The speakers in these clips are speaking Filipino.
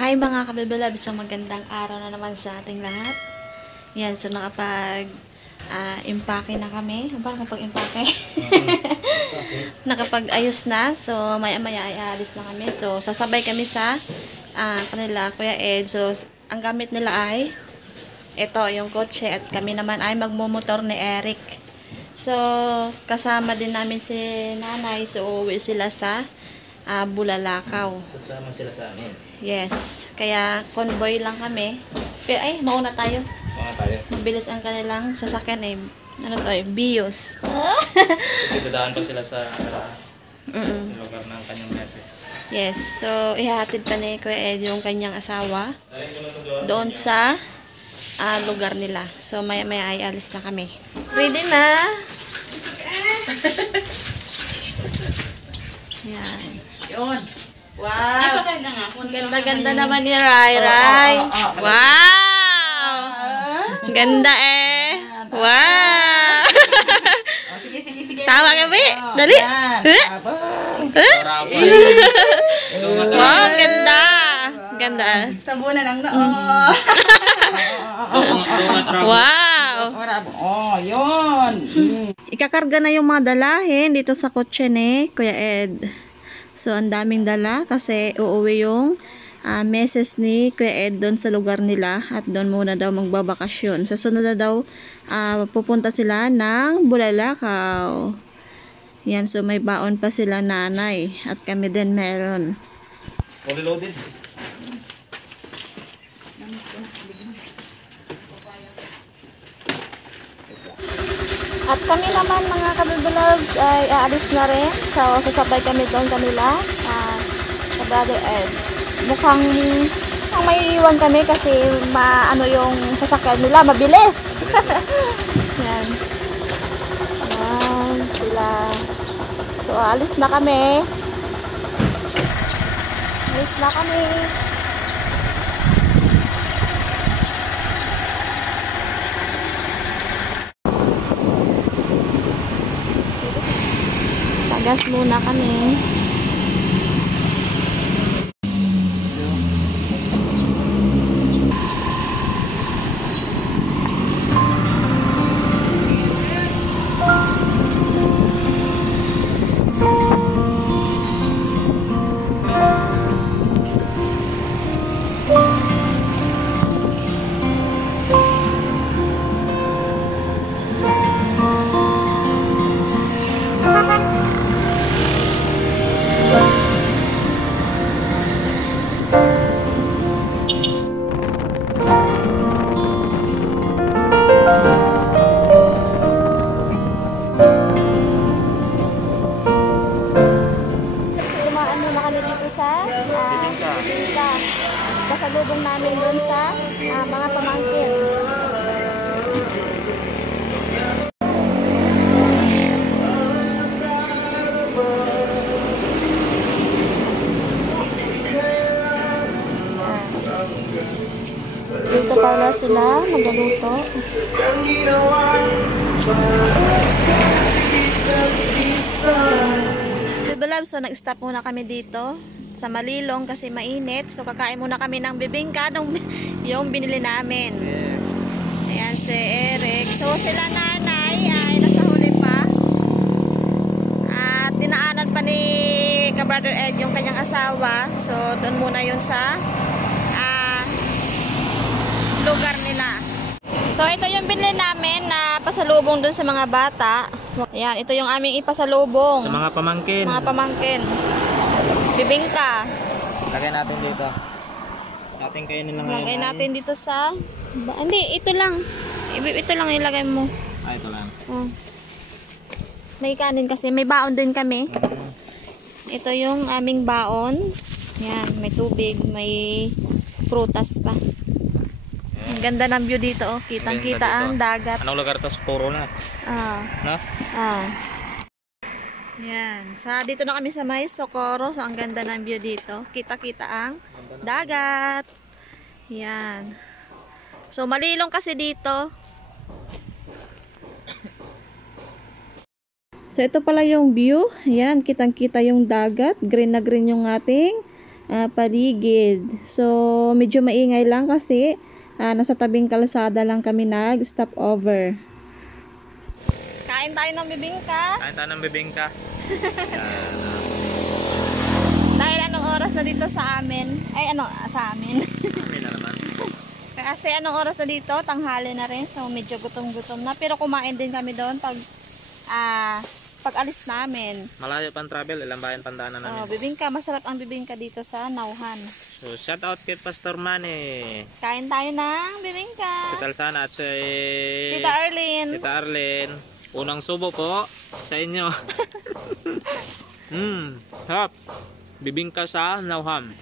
Hi mga kabibilab, sa magandang araw na naman sa ating lahat. Yan, so impake na kami. Ba, nakapag-impake? Nakapag-ayos na. So, maya-maya ay aalis na kami. So, sasabay kami sa kanila, Kuya Ed. So, ang gamit nila ay ito, yung kotse. At kami naman ay magmumotor ni Eric. So, kasama din namin si nanay. So, uwi sila sa Bulalakaw. Sasama sila sa amin. Yes. Kaya convoy lang kami. Pero ay, mauna tayo. Mga tayo. Mabilis ang kanilang sasakyan eh. Ano to eh? Bios. Kasi dadaan pa sila sa lugar ng kanyang beses. Yes. So, ihahatid pa ni Kuya Ed yung kanyang asawa doon sa lugar nila. So, maya-maya ay alis na kami. Ready na? Yan. Yun. Wow. Ganda-ganda naman ni Rai. Rai. Wow! Ganda eh. Wow! Sige. Tama ka, Bi? Dali. Wow, ganda. Ganda. Tabunan lang na. Wow! Oh, yun. Ikakarga na yung mga dalahin dito sa kotse ni Kuya Ed. So, ang daming dala kasi uuwi yung meses ni Kuya Ed doon sa lugar nila at doon muna daw magbabakasyon. Sa sunod na daw, pupunta sila ng Bulalakaw. Yan, so may baon pa sila nanay at kami din meron. Fully loaded. At kami naman mga kabibilogs ay aalis na rin. So, sasabay kami doon kanila sa Brother Ed. Mukhang may iwan kami kasi ano yung sasakyan nila, mabilis. Yan. Yan sila. So, aalis na kami. Alis na kami. Gas muna kami. Pasalubong namin doon sa mga pamangkin. Dito pala sila magluluto. So nag-stop muna kami dito sa Malilong kasi mainit. So, kakain muna kami ng bibingka yung binili namin. Ayan si Eric. So, sila nanay ay nasa huli pa. At dinaanan pa ni ka-Brother Ed yung kanyang asawa. So, doon muna yun sa lugar nila. So, ito yung binili namin na pasalubong doon sa mga bata. Ayan, ito yung aming ipasalubong. Sa mga pamangkin. Mga pamangkin. Bibingka. Lagay natin dito. Natin kainin lang ngayon. Lagay natin dito sa... Hindi, ito lang. Ito lang ilagay mo. Ito lang. Oh. May kanin kasi. May baon din kami. Ito yung aming baon. Yan, may tubig. May prutas pa. Ang ganda ng view dito. Oh. Kitang-kita ang dagat. Anong lugar to? Puro na. No? Yan. Dito na kami sa May Socorro. So, ang ganda ng view dito. Kita-kita ang dagat. Yan. So, malilong kasi dito. So, ito pala yung view. Yan. Kitang-kita yung dagat. Green na green yung ating paligid. So, medyo maingay lang kasi nasa tabing kalsada lang kami nag-stop over. Kain tayo ng bibingka. Kain tayo ng bibingka. Dahil anong oras na dito sa amin? Ay, ano sa amin? Amin na naman. Kasi anong oras na dito? Tanghali na rin. So, medyo gutom-gutom na. Pero kumain din kami doon pag alis namin. Malayo pang travel, ilang bayan pandaanan namin. Bibingka. Masarap ang bibingka dito sa Nauhan. So, shout out kay Pastor Manny. Kain tayo ng bibingka. Tita Alsana at si Tita Arlene. Tita Arlene. Unang subo po sa inyo. Sarap. Bibingka sa Nauhan.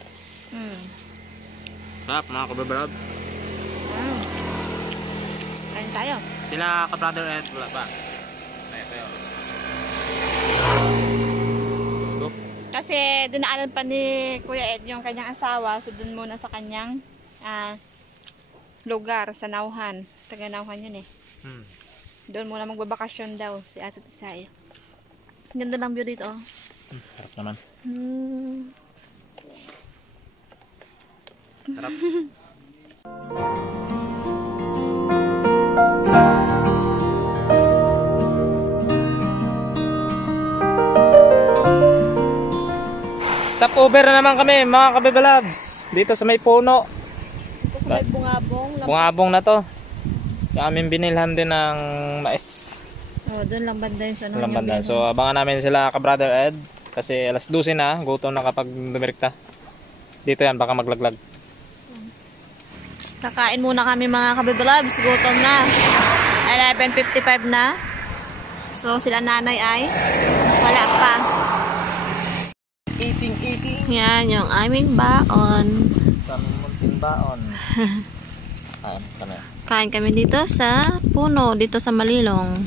Sarap mga kababrad. Kain tayo. Sila ka-brother Ed, wala pa. Tayo. Go. Kasi dinaanan pa ni Kuya Ed yung kanyang asawa. So dun muna sa kanyang lugar sa Nauhan. Taga Nauhan yun eh. Doon muna magbabakasyon daw si Ate Tisay. Ganda ng view dito. Sarap naman. Sarap. Stop over na naman kami mga kabibalabs. Dito sa may puno. Dito sa may bungabong. Bungabong na to. Yung aming binilhan din ng mais. Doon lang banda yun sa Lang banda. So abangan namin sila ka-brother Ed. Kasi alas 12 na. Gutom na kapag dumirekta. Dito yan baka maglaglag. Kakain muna kami mga kabibalabs. Gutom na. 11:55 na. So sila nanay ay wala pa. Eating. Yan yung aming baon. Kaming munting baon. Kain kami dito sa puno. Dito sa Malilong.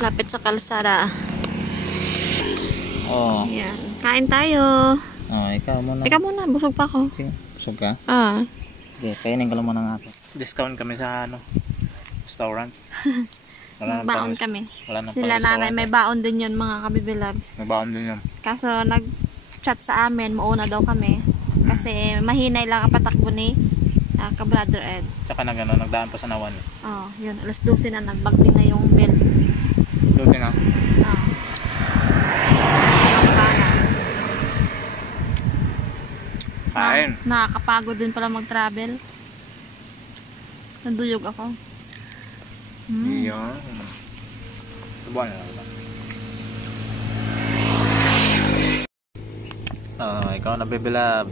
Lapit sa kalsada. Oh. Yan. Kain tayo. Oh, ikaw muna. Ikaw muna. Busog pa ako. Sige, busog ka? Sige, kainin ka lang muna ng ako. Discount kami sa restaurant. Wala nang Baon kami. Wala nang Sila nanay may baon din yun mga kabibilabs. May baon din yun. Kaso nag-chat sa amin, mauna daw kami. Kasi mahinay lang ang patakbo ni ka-brother Ed. Tsaka nagdaan pa sa Nawan. Yun. Alas 12 na, nagbagting na yung bell. Duty na. Kain. Nakakapagod din pala mag-travel. Nanduyog ako. Iyon. Subuhan na lang. Ikaw na bibilab.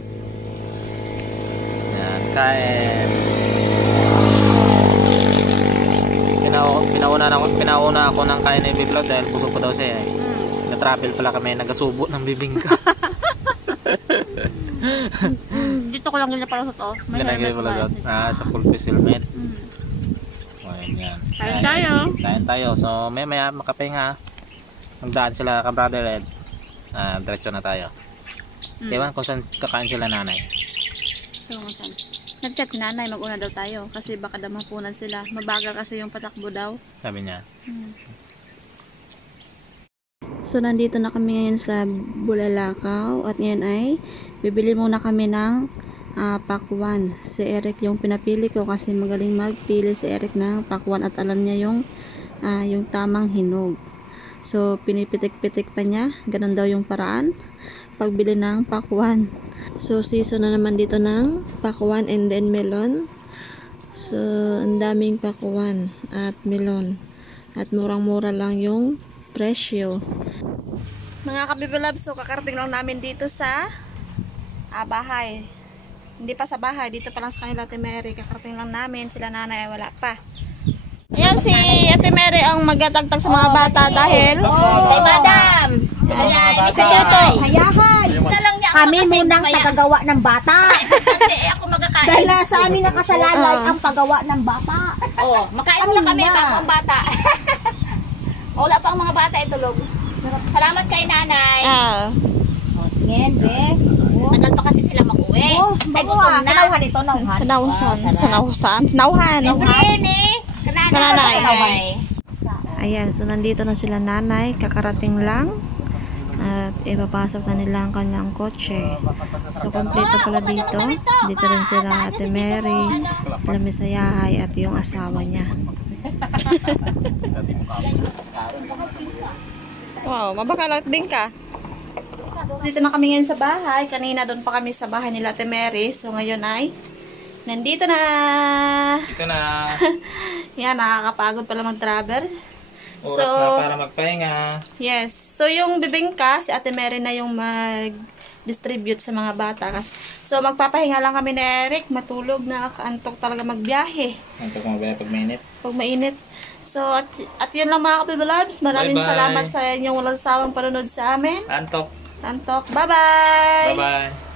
Yan, kain. Pinauna ako ng kain ng bibilab dahil busog pa daw siya. Na-travel pala kami, nagasubo ng bibingka. Dito ko lang ganyan para sa to. May helmet ba? Sa full face helmet. Yan. Kain tayo. So maya makapahinga. Magdaan sila ka-brother Ed. Diretso na tayo. Ewan kung saan kakain sila nanay. So, nag-chat si nanay, mag-una daw tayo. Kasi baka daw mapunan sila. Mabagal kasi yung patakbo daw. Sabi niya. So, nandito na kami ngayon sa Bulalakaw. At ngayon ay bibili muna kami ng pakwan. Si Eric yung pinapili ko kasi magaling magpili si Eric ng pakwan at alam niya yung tamang hinog. So, pinipitik-pitik pa niya. Ganun daw yung paraan pagbili ng pakwan. So, season na naman dito ng pakwan and then melon. So, ang daming pakwan at melon. At murang-mura lang yung presyo. Mga kabibilabs, so kakarating lang namin dito sa bahay. Hindi pa sa bahay, dito pa lang sa kanila Ate Mary. Kakarating lang namin, sila nanay ay wala pa. Ayan si Ate Mary ang magtatagtag sa mga bata dahil Kay Madam. Ayan, si Tito. Hayahan. Kami munang tagagawa ng bata. Ako magkakain. Dahil nasa amin nakasalalay ang paggawa ng bata. Makain muna kami bago ang bata. Wala pa ang mga bata itulog. Salamat kay nanay. Ngayon, be. Tagal pa kasi sila mag-uwi. Ay, gutom na. Sanauhan ito, nauhan. Sanauhan. Kananay. Ayan, so nandito na sila nanay. Kakarating lang. At ipapasok na nila ang kanilang kotse. So, kompleto pala dito. Dito rin sila Ate Mary, Lamisayahay at yung asawa niya. Wow, mabakalat din ka. Dito na kami ngayon sa bahay. Kanina doon pa kami sa bahay nila Ate Mary. So, ngayon ay nandito na. Dito na. Yan, nakakapagod pala mag-travel. Oras na para magpahinga. Yes. So, yung bibingka, si Ate Mary na yung mag-distribute sa mga bata. So, magpapahinga lang kami ni Eric. Matulog, nakakaantok talaga magbiyahe. Antok magbiyahe pag mainit. Pag mainit. So, at yun lang mga kapibalabs. Maraming salamat sa inyong walang sawang panunod sa amin. Antok. Antok. Bye-bye! Bye-bye!